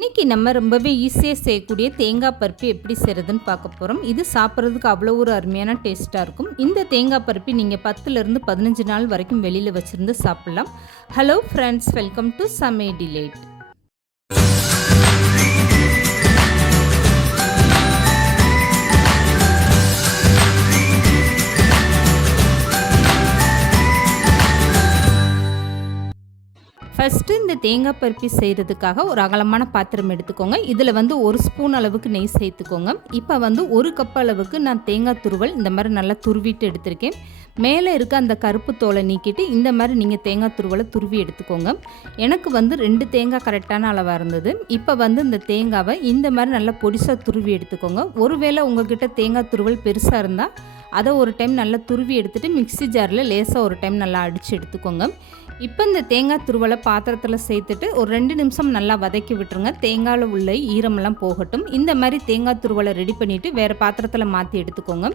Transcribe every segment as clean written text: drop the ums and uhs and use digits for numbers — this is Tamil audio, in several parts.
இன்றைக்கி நம்ம ரொம்பவே ஈஸியாக செய்யக்கூடிய தேங்காய் பருப்பி எப்படி செய்கிறதுன்னு பார்க்க போகிறோம். இது சாப்பிட்றதுக்கு அவ்வளோ ஒரு அருமையான டேஸ்ட்டாக இருக்கும். இந்த தேங்காய் பருப்பி நீங்கள் 10லேருந்து 15 நாள் வரைக்கும் வெளியில் வச்சுருந்து சாப்பிட்லாம். ஹலோ ஃப்ரெண்ட்ஸ், வெல்கம் டு சமையல் டிலைட். ஃபஸ்ட்டு இந்த தேங்காய் பருப்பி செய்கிறதுக்காக ஒரு அகலமான பாத்திரம் எடுத்துக்கோங்க. இதில் 1 ஸ்பூன் அளவுக்கு நெய் சேர்த்துக்கோங்க. இப்போ 1 கப் அளவுக்கு நான் தேங்காய் துருவல் இந்த மாதிரி நல்லா துருவிட்டு எடுத்திருக்கேன். மேலே இருக்க அந்த கருப்பு தோலை நீக்கிட்டு இந்த மாதிரி நீங்கள் தேங்காய் துருவலை துருவி எடுத்துக்கோங்க. எனக்கு 2 தேங்காய் கரெக்டான அளவாக இருந்தது. இப்போ இந்த தேங்காவை இந்த மாதிரி நல்லா பொடிசாக துருவி எடுத்துக்கோங்க. ஒருவேளை உங்கள்கிட்ட தேங்காய் துருவல் பெருசாக இருந்தால் அதை ஒரு டைம் நல்லா துருவி எடுத்துகிட்டு மிக்ஸி ஜாரில் லேசாக ஒரு டைம் நல்லா அடித்து எடுத்துக்கோங்க. இப்போ இந்த தேங்காய் துருவலை பாத்திரத்தில் சேர்த்துட்டு ஒரு 2 நிமிஷம் நல்லா வதக்கி விட்டுருங்க. தேங்காயில் உள்ள ஈரமெல்லாம் போகட்டும். இந்த மாதிரி தேங்காய் துருவலை ரெடி பண்ணிவிட்டு வேறு பாத்திரத்தில் மாற்றி எடுத்துக்கோங்க.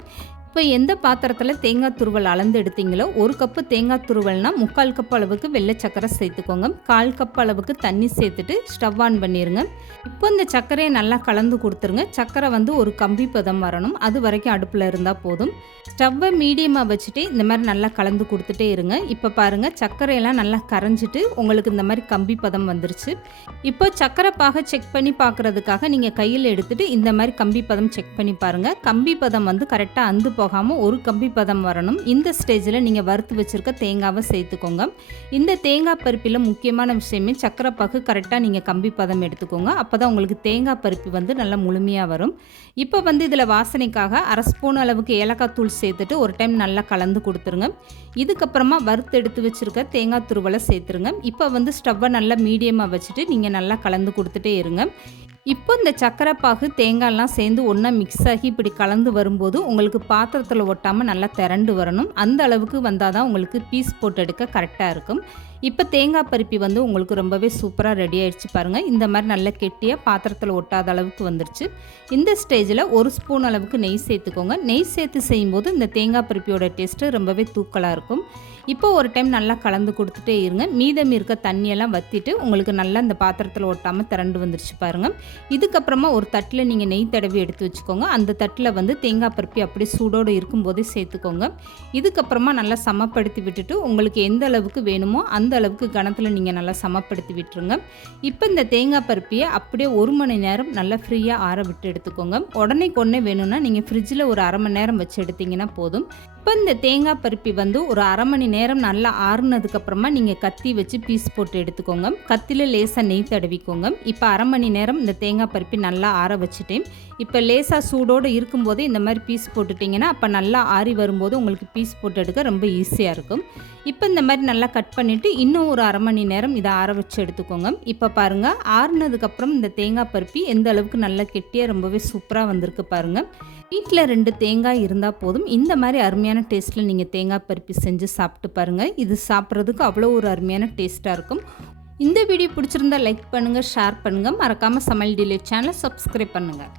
இப்போ எந்த பாத்திரத்தில் தேங்காய் துருவல் அளந்து எடுத்தீங்களோ 1 கப்பு தேங்காய் துருவல்னால் 3/4 கப் அளவுக்கு வெள்ளை சர்க்கரை சேர்த்துக்கோங்க. 1/4 கப் அளவுக்கு தண்ணி சேர்த்துட்டு ஸ்டவ் ஆன் பண்ணிடுங்க. இப்போ இந்த சர்க்கரையை நல்லா கலந்து கொடுத்துருங்க. சர்க்கரை ஒரு கம்பி பதம் வரணும், அது வரைக்கும் அடுப்பில் இருந்தால் போதும். ஸ்டவ்வை மீடியமாக வச்சுட்டு இந்த மாதிரி நல்லா கலந்து கொடுத்துட்டே இருங்க. இப்போ பாருங்கள், சர்க்கரையெல்லாம் நல்லா கரைஞ்சிட்டு உங்களுக்கு இந்த மாதிரி கம்பி பதம் வந்துருச்சு. இப்போ சர்க்கரை பாக செக் பண்ணி பார்க்குறதுக்காக நீங்கள் கையில் எடுத்துகிட்டு இந்த மாதிரி கம்பி பதம் செக் பண்ணி பாருங்கள். கம்பி பதம் கரெக்டாக அந்து போகாமல் ஒரு கம்பி பதம் வரணும். இந்த ஸ்டேஜில் நீங்கள் வறுத்து வச்சுருக்க தேங்காவை சேர்த்துக்கோங்க. இந்த தேங்காய் பருப்பில் முக்கியமான விஷயமே சர்க்கரை பாகு கரெக்டாக நீங்கள் கம்பி பதம் எடுத்துக்கோங்க. அப்போ தான் உங்களுக்கு தேங்காய் பருப்பி நல்லா முழுமையாக வரும். இப்போ இதில் வாசனைக்காக 1/2 ஸ்பூன் அளவுக்கு ஏலக்காய் தூள் சேர்த்துட்டு ஒரு டைம் நல்லா கலந்து கொடுத்துருங்க. இதுக்கப்புறமா வறுத்து எடுத்து வச்சுருக்க தேங்காய் துருவலை சேர்த்துருங்க. இப்போ ஸ்டவ்வை நல்லா மீடியமாக வச்சுட்டு நீங்கள் நல்லா கலந்து கொடுத்துட்டே இருங்க. இப்போ இந்த சர்க்கரை பாகு தேங்காயெல்லாம் சேர்ந்து ஒன்றா மிக்ஸ் ஆகி இப்படி கலந்து வரும்போது உங்களுக்கு பாத்திரத்தில் ஒட்டாமல் நல்லா திரண்டு வரணும். அந்த அளவுக்கு வந்தால் தான் உங்களுக்கு பீஸ் போட்டு எடுக்க கரெக்டாக இருக்கும். இப்போ தேங்காய் பருப்பி உங்களுக்கு ரொம்பவே சூப்பராக ரெடி ஆகிடுச்சு பாருங்கள். இந்த மாதிரி நல்லா கெட்டியாக பாத்திரத்தில் ஒட்டாத அளவுக்கு வந்துருச்சு. இந்த ஸ்டேஜில் 1 ஸ்பூன் அளவுக்கு நெய் சேர்த்துக்கோங்க. நெய் சேர்த்து செய்யும்போது இந்த தேங்காய் பருப்பியோட டேஸ்ட்டு ரொம்பவே தூக்கலாக இருக்கும். இப்போ ஒரு டைம் நல்லா கலந்து கொடுத்துட்டே இருங்க. மீதம் இருக்க தண்ணியெல்லாம் வற்றிட்டு உங்களுக்கு நல்லா இந்த பாத்திரத்தில் ஒட்டாமல் திரண்டு வந்துருச்சு பாருங்கள். இதுக்கப்புறமா ஒரு தட்டில் நீங்கள் நெய் தடவி எடுத்து வச்சுக்கோங்க. அந்த தட்டில் தேங்காய் பருப்பி அப்படியே சூடோடு இருக்கும்போதே சேர்த்துக்கோங்க. இதுக்கப்புறமா நல்லா சமப்படுத்தி விட்டுட்டு உங்களுக்கு எந்த அளவுக்கு வேணுமோ அந்த அளவுக்கு கனத்தில் நீங்கள் நல்லா சமப்படுத்தி விட்டுருங்க. இப்போ இந்த தேங்காய் பருப்பியை அப்படியே 1 மணி நேரம் நல்லா ஃப்ரீயாக ஆற விட்டு எடுத்துக்கோங்க. உடனே வேணும்னா நீங்கள் ஃப்ரிட்ஜில் ஒரு 1/2 மணி நேரம் வச்சு எடுத்திங்கன்னா போதும். இப்போ இந்த தேங்காய் பருப்பி ஒரு 1/2 மணி நேரம் நல்லா ஆறுனதுக்கப்புறமா நீங்கள் கத்தி வச்சு பீஸ் போட்டு எடுத்துக்கோங்க. கத்தியில் லேசாக நெய் தடவிக்கோங்க. இப்போ 1/2 மணி நேரம் இந்த தேங்காய் பருப்பி நல்லா ஆற வச்சுட்டேன். இப்போ லேசாக சூடோடு இருக்கும்போது இந்த மாதிரி பீஸ் போட்டுட்டிங்கன்னா அப்போ நல்லா ஆறி வரும்போது உங்களுக்கு பீஸ் போட்டு எடுக்க ரொம்ப ஈஸியாக இருக்கும். இப்போ இந்த மாதிரி நல்லா கட் பண்ணிவிட்டு இன்னும் ஒரு 1/2 மணி நேரம் இதை ஆற வச்சு எடுத்துக்கோங்க. இப்போ பாருங்கள், ஆறுனதுக்கப்புறம் இந்த தேங்காய் பருப்பி எந்த அளவுக்கு நல்லா கெட்டியாக ரொம்பவே சூப்பராக வந்திருக்கு பாருங்கள். வீட்டில் 2 தேங்காய் இருந்தால் போதும். இந்த மாதிரி அருமையான டேஸ்ட்டில் நீங்கள் தேங்காய் பருப்பி செஞ்சு சாப்பிட்டு பாருங்கள். இது சாப்பிட்றதுக்கு அவ்வளோ ஒரு அருமையான டேஸ்ட்டாக இருக்கும். இந்த வீடியோ பிடிச்சிருந்தா லைக் பண்ணுங்கள், ஷேர் பண்ணுங்கள். மறக்காமல் சமையல் டிலைட் சேனலை சப்ஸ்கிரைப் பண்ணுங்கள்.